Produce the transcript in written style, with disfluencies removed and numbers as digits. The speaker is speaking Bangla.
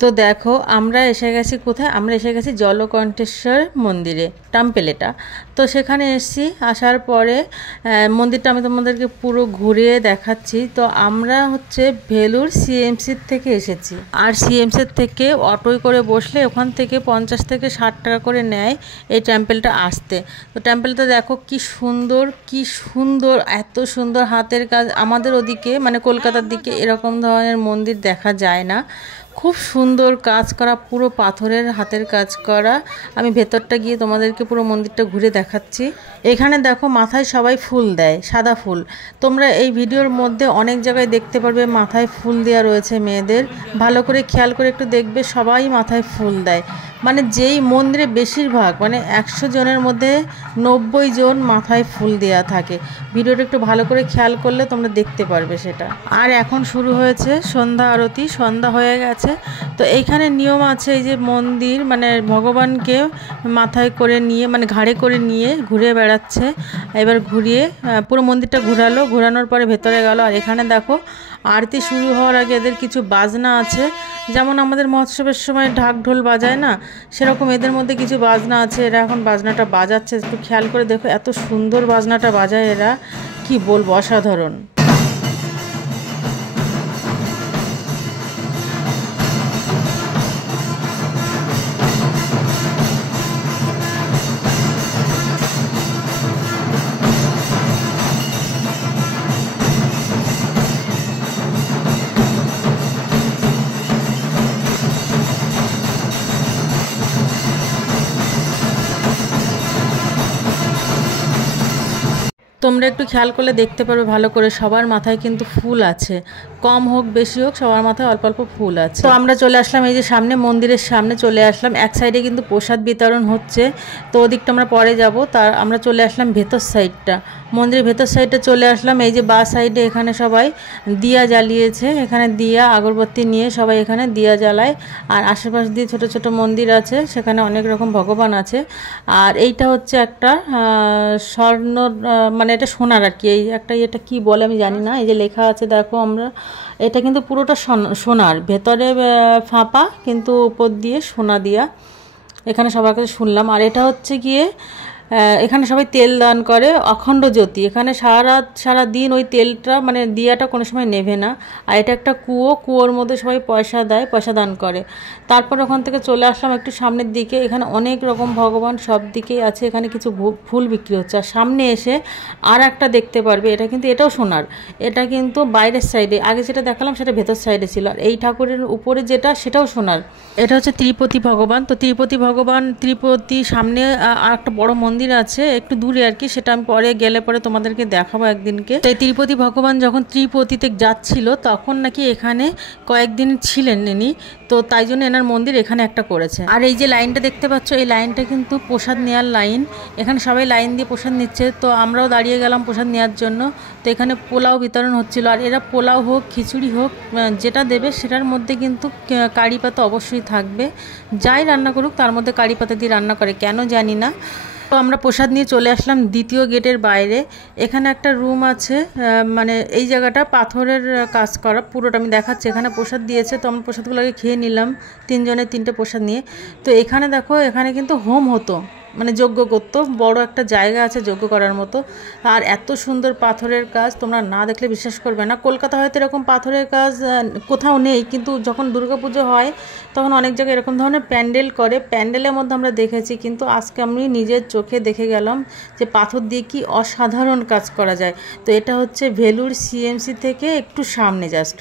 তো দেখো আমরা এসে গেছি কোথায়, আমরা এসে গেছি জলকণ্ঠেশ্বর মন্দিরে, টেম্পল এটা। তো সেখানে এসেছি, আসার পরে মন্দিরটা আমি তোমাদেরকে পুরো ঘুরিয়ে দেখাচ্ছি। তো আমরা হচ্ছে ভেলুর সিএমসির থেকে এসেছি, আর সিএমসির থেকে অটোয় করে বসলে ওখান থেকে 50 থেকে 60 টাকা করে নেয় এই টেম্পলটা আসতে। তো টেম্পলটা দেখো কি সুন্দর, কি সুন্দর, এত সুন্দর হাতের কাজ। আমাদের ওদিকে মানে কলকাতার দিকে এরকম ধরনের মন্দির দেখা যায় না। খুব সুন্দর কাজ করা, পুরো পাথরের হাতের কাজ করা। আমি ভেতরটা গিয়ে তোমাদেরকে পুরো মন্দিরটা ঘুরে দেখাচ্ছি। এখানে দেখো মাথায় সবাই ফুল দেয়, সাদা ফুল। তোমরা এই ভিডিওর মধ্যে অনেক জায়গায় দেখতে পারবে মাথায় ফুল দেওয়া রয়েছে মেয়েদের। ভালো করে খেয়াল করে একটু দেখবে, সবাই মাথায় ফুল দেয়। মানে যেই মন্দিরে বেশিরভাগ মানে 100 জনের মধ্যে 90 জন মাথায় ফুল দেওয়া থাকে। ভিডিওটা একটু ভালো করে খেয়াল করলে তোমরা দেখতে পারবে সেটা। আর এখন শুরু হয়েছে সন্ধ্যা আরতি, সন্ধ্যা হয়ে গেছে। তো এইখানে নিয়ম আছে, এই যে মন্দির মানে ভগবানকে মাথায় করে নিয়ে মানে ঘাড়ে করে নিয়ে ঘুরে বেড়াচ্ছে। এবার ঘুরিয়ে পুরো মন্দিরটা ঘোরালো, ঘোরানোর পরে ভেতরে গেল। আর এখানে দেখো আরতি শুরু হওয়ার আগে এদের কিছু বাজনা আছে, যেমন আমাদের মহোৎসবের সময় ঢাক ঢোল বাজায় না, সেরকম এদের মধ্যে কিছু বাজনা আছে। এরা এখন বাজনাটা বাজাচ্ছে, একটু খেয়াল করে দেখো, এত সুন্দর বাজনাটা বাজায় এরা, কি বলবো, অসাধারণ। তোমরা একটু খেয়াল করলে দেখতে পারবে ভালো করে, সবার মাথায় কিন্তু ফুল আছে, কম হোক বেশি হোক সবার মাথায় অল্প অল্প ফুল আছে। তো আমরা চলে আসলাম এই যে সামনে, মন্দিরের সামনে চলে আসলাম। এক সাইডে কিন্তু প্রসাদ বিতরণ হচ্ছে, তো ওদিকটা আমরা পরে যাব। তার আমরা চলে আসলাম ভেতর সাইডটা, মন্দিরের ভেতর সাইডটা চলে আসলাম। এই যে বা সাইডে এখানে সবাই দিয়া জ্বালিয়েছে, এখানে দিয়া আগরবাতি নিয়ে সবাই এখানে দিয়া জ্বালায়। আর আশেপাশ দিয়ে ছোট ছোট মন্দির আছে, সেখানে অনেক রকম ভগবান আছে। আর এইটা হচ্ছে একটা স্বর্ণ মানে এটা সোনার আর কি, এই একটা এটা কি বলে আমি জানি না। এই যে লেখা আছে দেখো, আমরা এটা কিন্তু পুরোটা সোনার, ভেতরে ফাঁপা কিন্তু উপর দিয়ে সোনা দিয়া, এখানে সবার কাছে শুনলাম। আর এটা হচ্ছে গিয়ে এখানে সবাই তেল দান করে, অখণ্ড জ্যোতি। এখানে সারা দিন ওই তেলটা মানে দিয়াটা কোনো সময় নেভে না। আর এটা একটা কুয়োর মধ্যে সবাই পয়সা দেয়, পয়সা দান করে। তারপর ওখান থেকে চলে আসলাম একটু সামনের দিকে, এখানে অনেক রকম ভগবান সব দিকেই আছে। এখানে কিছু ফুল বিক্রি হচ্ছে। আর সামনে এসে আর একটা দেখতে পারবে, এটা কিন্তু এটাও সোনার, এটা কিন্তু বাইরের সাইডে, আগে যেটা দেখালাম সেটা ভেতর সাইডে ছিল। আর এই ঠাকুরের উপরে যেটা সেটাও সোনার, এটা হচ্ছে ত্রিপতি ভগবান। তো ত্রিপতি ভগবান, ত্রিপতি সামনে আর একটা বড় মন্দির আছে একটু দূরে আর কি, সেটা আমি পরে গেলে পরে তোমাদেরকে দেখাবো একদিনকে। তাই ত্রিপতি ভগবান যখন ত্রিপতিতে যাচ্ছিল তখন নাকি এখানে কয়েকদিন ছিলেন ইনি, তো তাই জন্য এনার মন্দির এখানে একটা করেছে। আর এই যে লাইনটা দেখতে পাচ্ছ, এই লাইনটা কিন্তু প্রসাদ নেওয়ার লাইন। এখানে সবাই লাইন দিয়ে প্রসাদ নিচ্ছে, তো আমরাও দাঁড়িয়ে গেলাম প্রসাদ নেওয়ার জন্য। তো এখানে পোলাও বিতরণ হচ্ছিল। আর এরা পোলাও হোক খিচুড়ি হোক যেটা দেবে সেটার মধ্যে কিন্তু কারি পাতা অবশ্যই থাকবে। যাই রান্না করুক তার মধ্যে কারি পাতা দিয়ে রান্না করে, কেন জানি না। তো আমরা প্রসাদ নিয়ে চলে আসলাম দ্বিতীয় গেটের বাইরে। এখানে একটা রুম আছে, মানে এই জায়গাটা পাথরের কাজ করা, পুরোটা আমি দেখাচ্ছি। এখানে প্রসাদ দিয়েছে, তো আমরা প্রসাদগুলোকে খেয়ে নিলাম, 3 জনের 3টে প্রসাদ নিয়ে। তো এখানে দেখো, এখানে কিন্তু হোম হতো, মানে যজ্ঞ করতো, বড় একটা জায়গা আছে যজ্ঞ করার মতো। আর এত সুন্দর পাথরের কাজ, তোমরা না দেখলে বিশ্বাস করবে না। কলকাতা হয়তো এরকম পাথরের কাজ কোথাও নেই, কিন্তু যখন দুর্গাপুজো হয় তখন অনেক জায়গায় এরকম ধরনের প্যান্ডেল করে, প্যান্ডেলের মধ্যে আমরা দেখেছি। কিন্তু আজকে আমি নিজের চোখে দেখে গেলাম যে পাথর দিয়ে কি অসাধারণ কাজ করা যায়। তো এটা হচ্ছে ভেলুর সিএমসি থেকে একটু সামনে জাস্ট।